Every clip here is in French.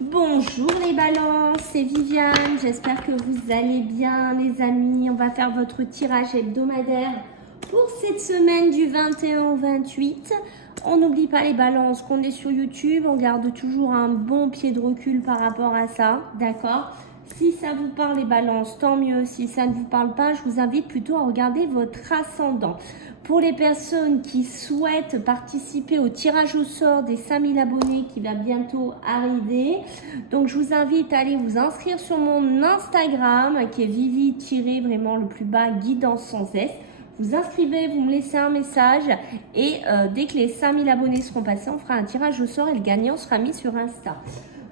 Bonjour les balances, c'est Viviane, j'espère que vous allez bien les amis. On va faire votre tirage hebdomadaire pour cette semaine du 21 au 28. On n'oublie pas les balances qu'on est sur YouTube, on garde toujours un bon pied de recul par rapport à ça, d'accord? Si ça vous parle les balances, tant mieux. Si ça ne vous parle pas, je vous invite plutôt à regarder votre ascendant. Pour les personnes qui souhaitent participer au tirage au sort des 5000 abonnés qui va bientôt arriver, donc je vous invite à aller vous inscrire sur mon Instagram qui est Vivi- le plus bas guidance sans S. Vous inscrivez, vous me laissez un message et dès que les 5000 abonnés seront passés, on fera un tirage au sort et le gagnant sera mis sur Insta.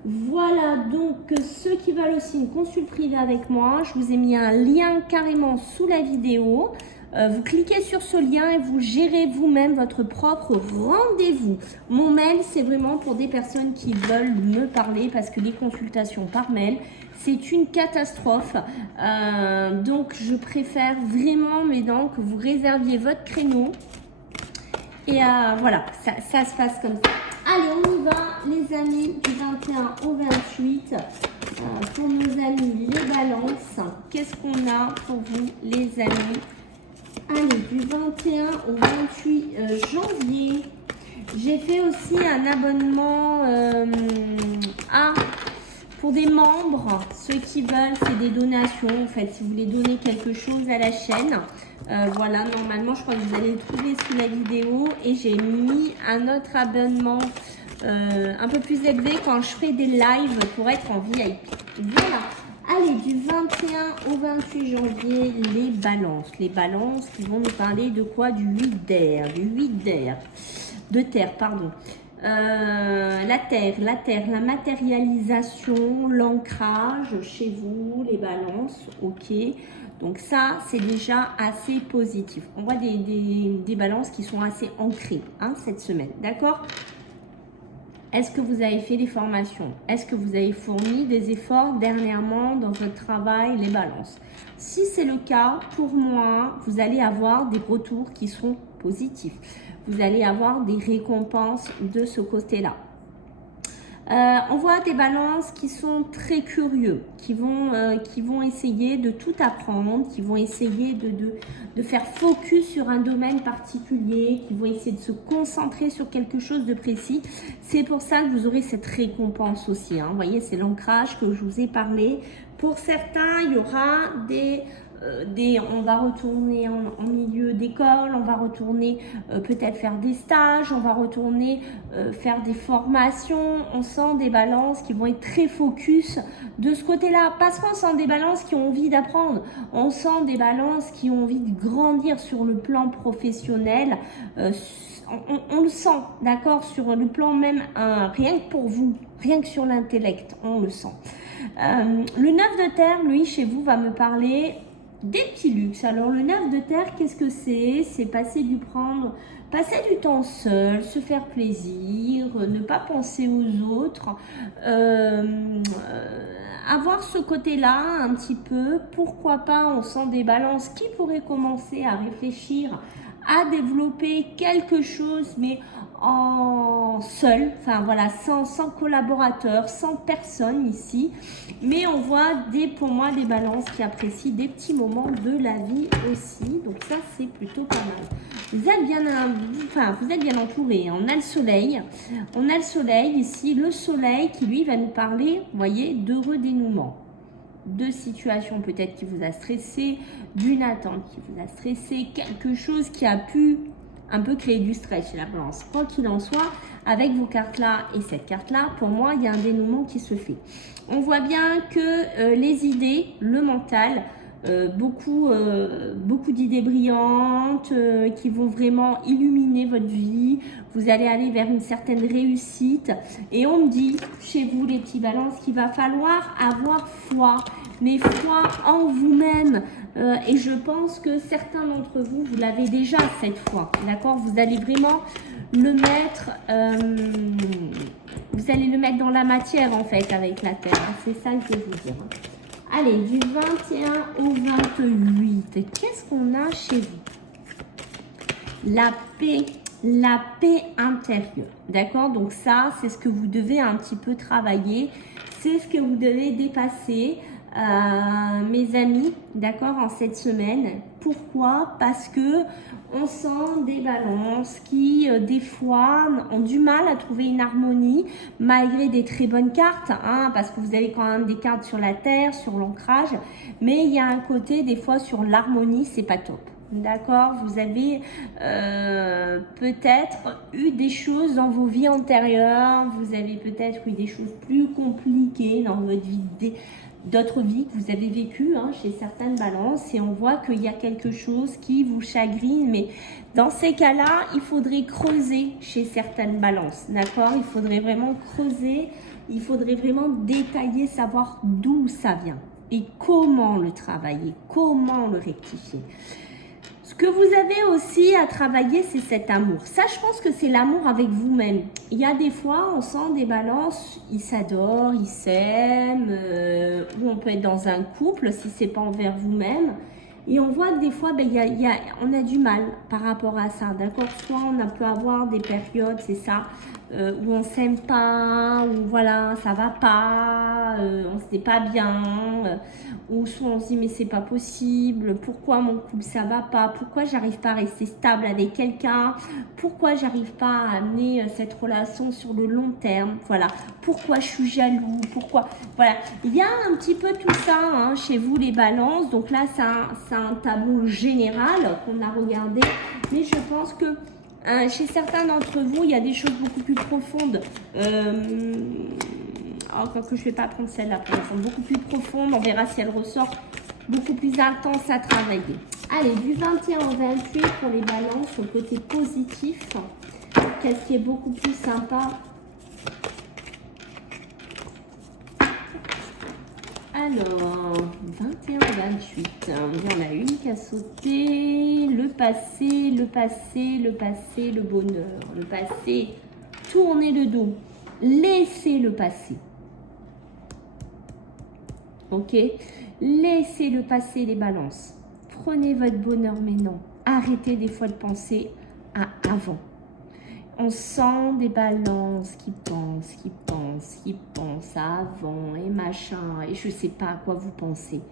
Voilà, donc ceux qui veulent aussi une consulte privée avec moi, je vous ai mis un lien carrément sous la vidéo. Vous cliquez sur ce lien et vous gérez vous-même votre propre rendez-vous. Mon mail, c'est vraiment pour des personnes qui veulent me parler parce que les consultations par mail, c'est une catastrophe. Donc, je préfère vraiment, mesdames, que vous réserviez votre créneau. Et voilà, ça se passe comme ça. Allez, on y va, les amis, du 21 au 28. Pour nos amis, les balances, qu'est-ce qu'on a pour vous, les amis? Allez, du 21 au 28 janvier, j'ai fait aussi un abonnement pour des membres. Ceux qui veulent, c'est des donations. En fait, si vous voulez donner quelque chose à la chaîne, voilà, normalement, je crois que vous allez le trouver sous la vidéo. Et j'ai mis un autre abonnement un peu plus élevé quand je fais des lives pour être en VIP. Voilà. Allez, du 21 au 28 janvier, les balances. Les balances qui vont nous parler de quoi? Du 8 d'air, de terre, pardon. La terre, la matérialisation, l'ancrage chez vous, les balances, ok. Donc ça, c'est déjà assez positif. On voit des balances qui sont assez ancrées hein, cette semaine, d'accord? Est-ce que vous avez fait des formations? Est-ce que vous avez fourni des efforts dernièrement dans votre travail, les balances? Si c'est le cas, pour moi, vous allez avoir des retours qui seront positifs. Vous allez avoir des récompenses de ce côté-là. On voit des balances qui sont très curieux, qui vont essayer de tout apprendre, qui vont essayer de faire focus sur un domaine particulier, qui vont essayer de se concentrer sur quelque chose de précis. C'est pour ça que vous aurez cette récompense aussi. Hein. Vous voyez, c'est l'ancrage que je vous ai parlé. Pour certains, il y aura on va retourner en milieu d'école, on va retourner peut-être faire des stages, on va retourner faire des formations. On sent des balances qui vont être très focus de ce côté-là, parce qu'on sent des balances qui ont envie d'apprendre, on sent des balances qui ont envie de grandir sur le plan professionnel. On le sent, d'accord, sur le plan même, rien que pour vous, rien que sur l'intellect, on le sent. Le 9 de terre, lui, chez vous, va me parler des petits luxes. Alors, le 9 de terre, qu'est-ce que c'est? C'est passer du temps seul, se faire plaisir, ne pas penser aux autres, avoir ce côté-là un petit peu. Pourquoi pas, on sent des balances qui pourraient commencer à réfléchir à développer quelque chose, mais en seul, enfin voilà, sans collaborateur, sans personne ici. Mais on voit pour moi des balances qui apprécient des petits moments de la vie aussi. Donc ça, c'est plutôt pas mal. Vous êtes bien entouré. On a le soleil. On a le soleil ici. Le soleil qui, lui, va nous parler, vous voyez, d'heureux dénouement. De situations peut-être qui vous a stressé, d'une attente qui vous a stressé, quelque chose qui a pu un peu créer du stress chez la balance. Quoi qu'il en soit, avec vos cartes-là et cette carte-là, pour moi, il y a un dénouement qui se fait. On voit bien que les idées, le mental, beaucoup d'idées brillantes qui vont vraiment illuminer votre vie. Vous allez aller vers une certaine réussite. Et on me dit, chez vous les petits balances, qu'il va falloir avoir foi. Mais foi en vous-même. Et je pense que certains d'entre vous, vous l'avez déjà cette foi. D'accord? Vous allez vraiment le mettre... vous allez le mettre dans la matière en fait avec la terre. C'est ça que je vais vous dire. Allez, du 21 au 28, qu'est-ce qu'on a chez vous? La paix, la paix intérieure. D'accord? Donc ça, c'est ce que vous devez un petit peu travailler. C'est ce que vous devez dépasser, mes amis, d'accord, en cette semaine. Pourquoi? Parce que on sent des balances qui, des fois, ont du mal à trouver une harmonie, malgré des très bonnes cartes, hein, parce que vous avez quand même des cartes sur la terre, sur l'ancrage, mais il y a un côté, des fois, sur l'harmonie, c'est pas top. D'accord, vous avez peut-être eu des choses dans vos vies antérieures, vous avez peut-être eu des choses plus compliquées dans votre vie, d'autres vies que vous avez vécues, hein, chez certaines balances, et on voit qu'il y a quelque chose qui vous chagrine, mais dans ces cas-là, il faudrait creuser chez certaines balances, d'accord? Il faudrait vraiment creuser, il faudrait vraiment détailler, savoir d'où ça vient et comment le travailler, comment le rectifier. Ce que vous avez aussi à travailler, c'est cet amour. Ça, je pense que c'est l'amour avec vous-même. Il y a des fois, on sent des balances, ils s'adorent, ils s'aiment, ou on peut être dans un couple, si c'est pas envers vous-même. Et on voit que des fois, ben, on a du mal par rapport à ça, d'accord? Soit on peut avoir des périodes, c'est ça, où on s'aime pas, ou voilà, ça va pas, on se dit pas bien, ou soit on se dit mais c'est pas possible, pourquoi mon couple ça va pas, pourquoi j'arrive pas à rester stable avec quelqu'un, pourquoi j'arrive pas à amener cette relation sur le long terme, voilà, pourquoi je suis jaloux, pourquoi, voilà, il y a un petit peu tout ça, hein, chez vous les balances. Donc là c'est un tableau général qu'on a regardé, mais je pense que chez certains d'entre vous, il y a des choses beaucoup plus profondes. Encore que je ne vais pas prendre celle-là pour l'instant. Beaucoup plus profonde, on verra si elle ressort. Beaucoup plus intense à travailler. Allez, du 21 au 28 pour les balances, au côté positif. Qu'est-ce qui est beaucoup plus sympa? Alors, 21 au 28, il y en a une qui a sauté, le passé, le passé, le passé, le bonheur, le passé, tournez le dos, laissez le passé, ok, laissez le passé les balances, prenez votre bonheur maintenant, arrêtez des fois de penser à avant. On sent des balances qui pensent à avant et machin, et je ne sais pas à quoi vous pensez.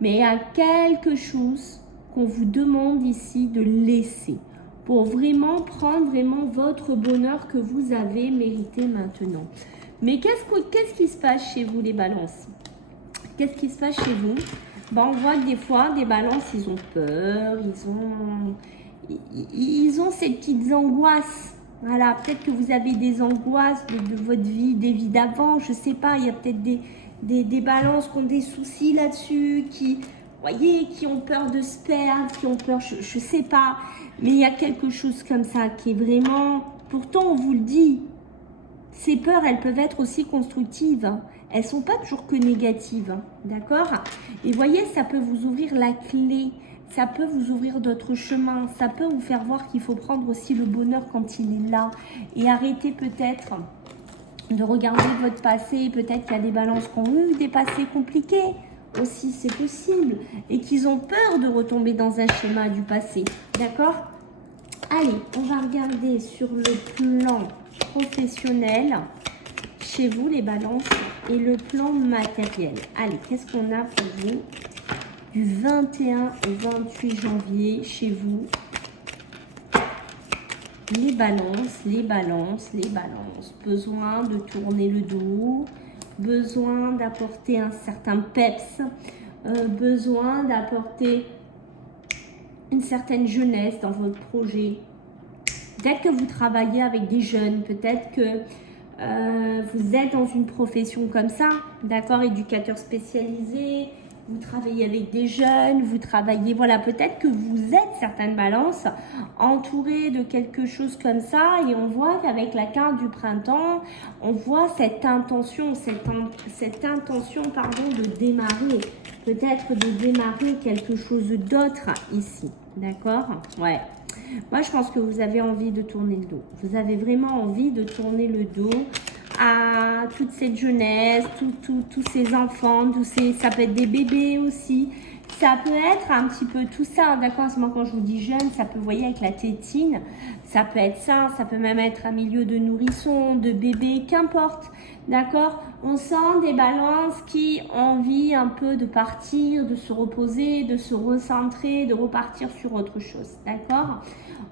Mais il y a quelque chose qu'on vous demande ici de laisser pour vraiment prendre votre bonheur que vous avez mérité maintenant. Mais qu'est-ce qui se passe chez vous les balances? Qu'est-ce qui se passe chez vous? Ben, on voit que des fois, des balances, ils ont peur, ils ont ces petites angoisses. Voilà, peut-être que vous avez des angoisses de votre vie, des vies d'avant, je sais pas, il y a peut-être des balances qui ont des soucis là-dessus, qui ont peur de se perdre, qui ont peur, je sais pas, mais il y a quelque chose comme ça qui est vraiment, pourtant on vous le dit, ces peurs, elles peuvent être aussi constructives, hein. Elles sont pas toujours que négatives, hein, d'accord? Et voyez, ça peut vous ouvrir la clé. Ça peut vous ouvrir d'autres chemins, ça peut vous faire voir qu'il faut prendre aussi le bonheur quand il est là et arrêter peut-être de regarder votre passé. Peut-être qu'il y a des balances qui ont eu des passés compliqués aussi, c'est possible, et qu'ils ont peur de retomber dans un schéma du passé, d'accord? Allez, on va regarder sur le plan professionnel chez vous les balances et le plan matériel. Allez, qu'est-ce qu'on a pour vous du 21 au 28 janvier chez vous? Les balances, les balances, les balances. Besoin de tourner le dos, besoin d'apporter un certain peps, besoin d'apporter une certaine jeunesse dans votre projet. Peut-être que vous travaillez avec des jeunes, peut-être que vous êtes dans une profession comme ça, d'accord, éducateur spécialisé, vous travaillez avec des jeunes, vous travaillez, voilà, peut-être que vous êtes, certaines balances, entourées de quelque chose comme ça, et on voit qu'avec la carte du printemps, on voit cette intention, pardon, de démarrer, peut-être de démarrer quelque chose d'autre ici, d'accord, ouais. Moi, je pense que vous avez envie de tourner le dos. Vous avez vraiment envie de tourner le dos à toute cette jeunesse, tous ces enfants, ça peut être des bébés aussi. ça peut être un petit peu tout ça, d'accord? Moi, quand je vous dis jeune, ça peut, vous voyez, avec la tétine, ça peut être ça peut même être un milieu de nourrisson, de bébé, qu'importe, d'accord? On sent des balances qui ont envie un peu de partir, de se reposer, de se recentrer, de repartir sur autre chose, d'accord?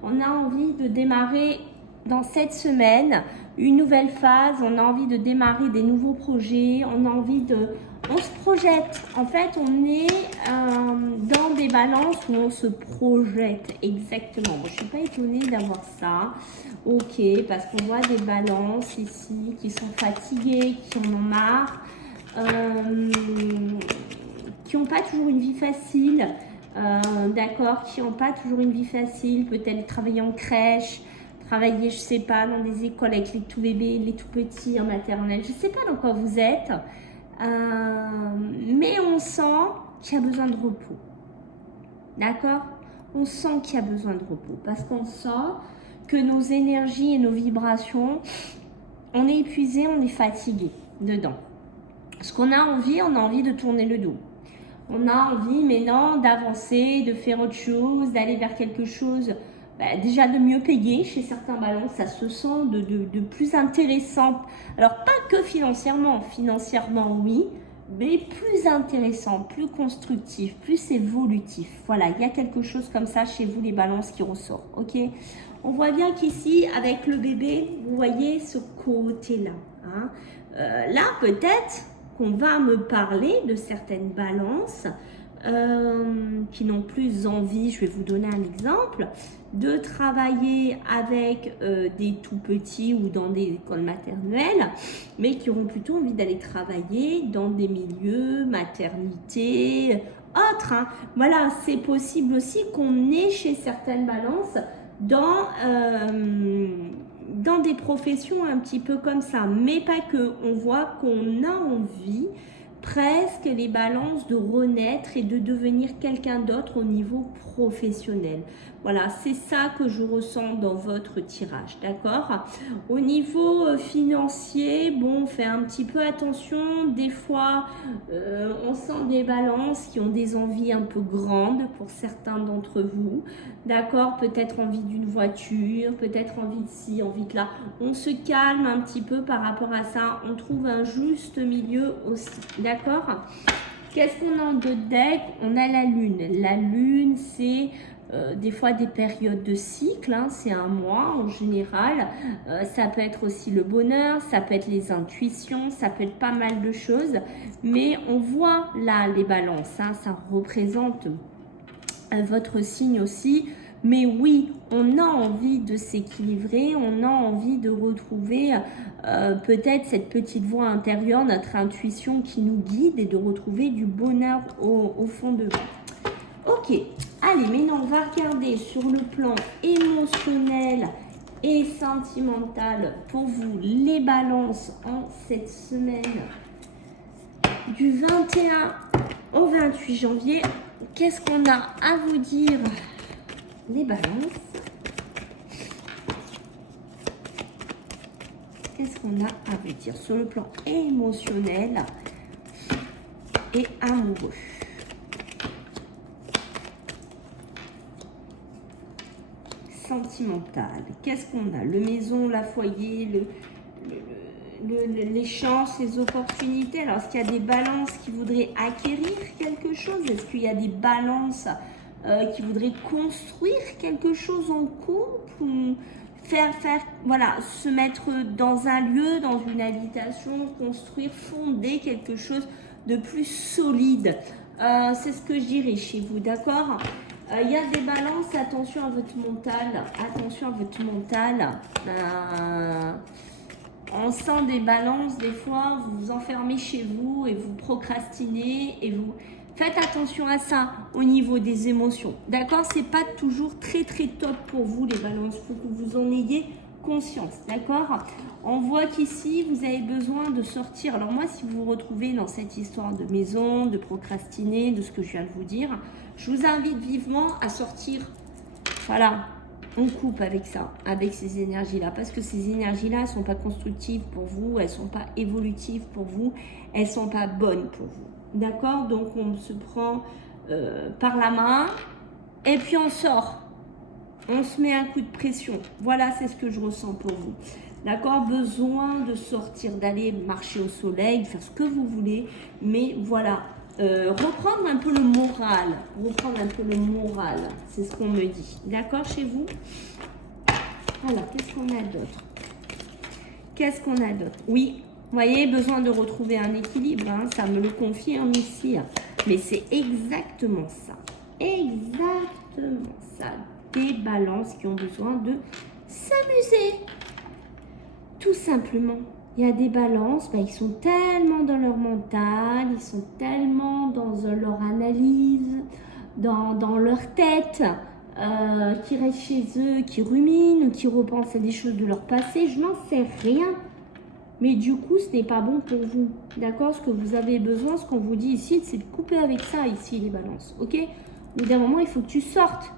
On a envie de démarrer dans cette semaine une nouvelle phase, on a envie de démarrer des nouveaux projets, on se projette. En fait, on est dans des balances où on se projette, exactement. Bon, je ne suis pas étonnée d'avoir ça, ok, parce qu'on voit des balances ici qui sont fatiguées, qui en ont marre, qui n'ont pas toujours une vie facile, d'accord, qui n'ont pas toujours une vie facile, peut-être travailler en crèche, travailler, je sais pas, dans des écoles avec les tout bébés, les tout petits en maternelle, je sais pas dans quoi vous êtes, mais on sent qu'il y a besoin de repos, d'accord? On sent qu'il y a besoin de repos parce qu'on sent que nos énergies et nos vibrations, on est épuisé, on est fatigué dedans. Ce qu'on a envie, on a envie de tourner le dos. On a envie maintenant d'avancer, de faire autre chose, d'aller vers quelque chose, déjà de mieux payer. Chez certains balances, ça se sent de plus intéressant. Alors, pas que financièrement. Financièrement, oui, mais plus intéressant, plus constructif, plus évolutif. Voilà, il y a quelque chose comme ça chez vous, les balances, qui ressort. Ok, on voit bien qu'ici, avec le bébé, vous voyez ce côté-là. Hein. Là, peut-être qu'on va me parler de certaines balances qui n'ont plus envie, je vais vous donner un exemple, de travailler avec des tout petits ou dans des écoles maternelles, mais qui auront plutôt envie d'aller travailler dans des milieux, maternité, autres. Hein. Voilà, c'est possible aussi qu'on ait chez certaines balances dans des professions un petit peu comme ça, mais pas que. On voit qu'on a envie presque les balances de renaître et de devenir quelqu'un d'autre au niveau professionnel. Voilà, c'est ça que je ressens dans votre tirage, d'accord? Au niveau financier, bon, on fait un petit peu attention. Des fois, on sent des balances qui ont des envies un peu grandes pour certains d'entre vous, d'accord? Peut-être envie d'une voiture, peut-être envie de ci, envie de là. On se calme un petit peu par rapport à ça. On trouve un juste milieu aussi, d'accord? Qu'est-ce qu'on a en deux deck? On a la lune. La lune, c'est des fois des périodes de cycle, hein, c'est un mois en général. Ça peut être aussi le bonheur, ça peut être les intuitions, ça peut être pas mal de choses. Mais on voit là les balances, hein, ça représente votre signe aussi. Mais oui, on a envie de s'équilibrer, on a envie de retrouver peut-être cette petite voix intérieure, notre intuition qui nous guide et de retrouver du bonheur au fond de vous. Ok, allez, maintenant on va regarder sur le plan émotionnel et sentimental pour vous les balances en cette semaine du 21 au 28 janvier. Qu'est-ce qu'on a à vous dire? Les balances. Qu'est-ce qu'on a à vous dire sur le plan émotionnel et amoureux? Sentimental. Qu'est-ce qu'on a? Le maison, la foyer, les chances, les opportunités. Alors, est-ce qu'il y a des balances qui voudraient acquérir quelque chose? Est-ce qu'il y a des balances qui voudraient construire quelque chose en couple ou voilà, se mettre dans un lieu, dans une habitation, construire, fonder quelque chose de plus solide. C'est ce que je dirais chez vous, d'accord? Il y a des balances, attention à votre mental, attention à votre mental. On sent des balances, des fois, vous vous enfermez chez vous et vous procrastinez et vous... Faites attention à ça au niveau des émotions, d'accord? C'est pas toujours très top pour vous les balances, il faut que vous en ayez conscience, d'accord? On voit qu'ici, vous avez besoin de sortir. Alors moi, si vous vous retrouvez dans cette histoire de maison, de procrastiner, de ce que je viens de vous dire, je vous invite vivement à sortir, voilà, on coupe avec ça, avec ces énergies-là, parce que ces énergies-là, elles ne sont pas constructives pour vous, elles ne sont pas évolutives pour vous, elles ne sont pas bonnes pour vous. D'accord? Donc, on se prend par la main et puis on sort. On se met un coup de pression. Voilà, c'est ce que je ressens pour vous. D'accord? Besoin de sortir, d'aller marcher au soleil, faire ce que vous voulez. Mais voilà, reprendre un peu le moral. Reprendre un peu le moral. C'est ce qu'on me dit. D'accord chez vous? Alors, qu'est-ce qu'on a d'autre? Qu'est-ce qu'on a d'autre? Oui, vous voyez, besoin de retrouver un équilibre. Hein, ça me le confirme ici. Mais c'est exactement ça. Exactement ça. Des balances qui ont besoin de s'amuser. Tout simplement. Il y a des balances, ils sont tellement dans leur mental, ils sont tellement dans leur analyse, dans leur tête, qui restent chez eux, qui ruminent, qui repensent à des choses de leur passé. Je n'en sais rien. Mais du coup, ce n'est pas bon pour vous. D'accord? Ce que vous avez besoin, ce qu'on vous dit ici, c'est de couper avec ça, ici, les balances. Ok? Mais d'un moment, il faut que tu sortes.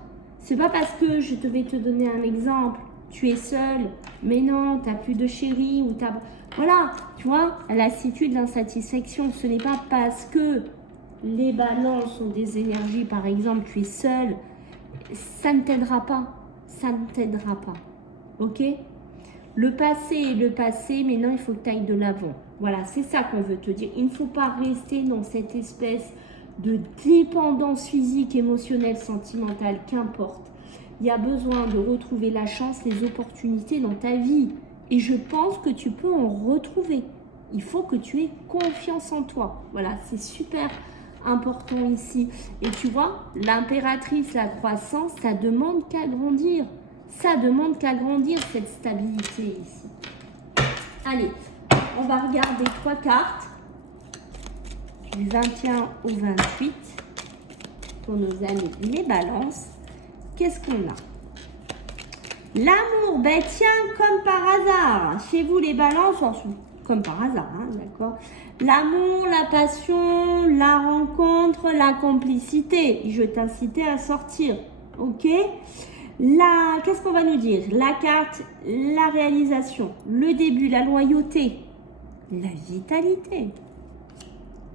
C'est pas parce que je vais te donner un exemple, tu es seule, mais non, tu n'as plus de chéri, ou t'as... Voilà, tu vois, la lassitude, l'insatisfaction, ce n'est pas parce que les balances ont des énergies, par exemple, tu es seule, ça ne t'aidera pas. Ça ne t'aidera pas. Ok? Le passé est le passé, mais non, il faut que tu ailles de l'avant. Voilà, c'est ça qu'on veut te dire. Il ne faut pas rester dans cette espèce de dépendance physique, émotionnelle, sentimentale, qu'importe. Il y a besoin de retrouver la chance, les opportunités dans ta vie. Et je pense que tu peux en retrouver. Il faut que tu aies confiance en toi. Voilà, c'est super important ici. Et tu vois, l'impératrice, la croissance, ça demande qu'à grandir. Ça demande qu'à grandir, cette stabilité ici. Allez, on va regarder 3 cartes. Du 21 au 28. Pour nos amis les balances. Qu'est-ce qu'on a? L'amour, ben tiens, comme par hasard. Chez vous, les balances, comme par hasard, hein, d'accord? L'amour, la passion, la rencontre, la complicité. Je t'incitais à sortir, ok? Qu'est-ce qu'on va nous dire? La carte, la réalisation, le début, la loyauté, la vitalité.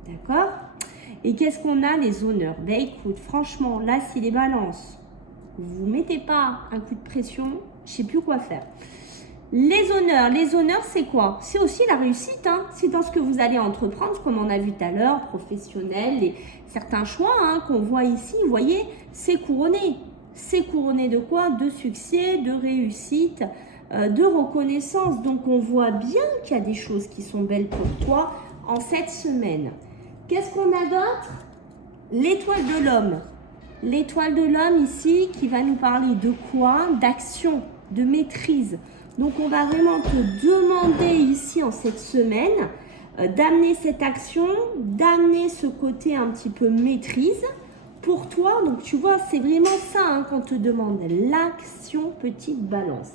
D'accord? Et qu'est-ce qu'on a? Les honneurs. Ben écoute, franchement, là, si les balances, vous ne mettez pas un coup de pression, je ne sais plus quoi faire. Les honneurs, c'est quoi? C'est aussi la réussite. Hein? C'est dans ce que vous allez entreprendre, comme on a vu tout à l'heure, professionnel, et certains choix qu'on voit ici, vous voyez, c'est couronné. C'est couronné de quoi? De succès, de réussite, de reconnaissance. Donc, on voit bien qu'il y a des choses qui sont belles pour toi en cette semaine. Qu'est-ce qu'on a d'autre? L'étoile de l'homme. L'étoile de l'homme ici qui va nous parler de quoi? D'action, de maîtrise. Donc, on va vraiment te demander ici en cette semaine d'amener cette action, d'amener ce côté un petit peu maîtrise pour toi. Donc, tu vois, c'est vraiment ça qu'on te demande. L'action, petite balance.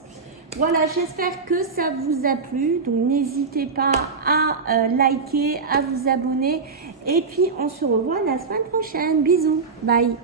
Voilà, j'espère que ça vous a plu. Donc, n'hésitez pas à liker, à vous abonner. Et puis, on se revoit la semaine prochaine. Bisous. Bye.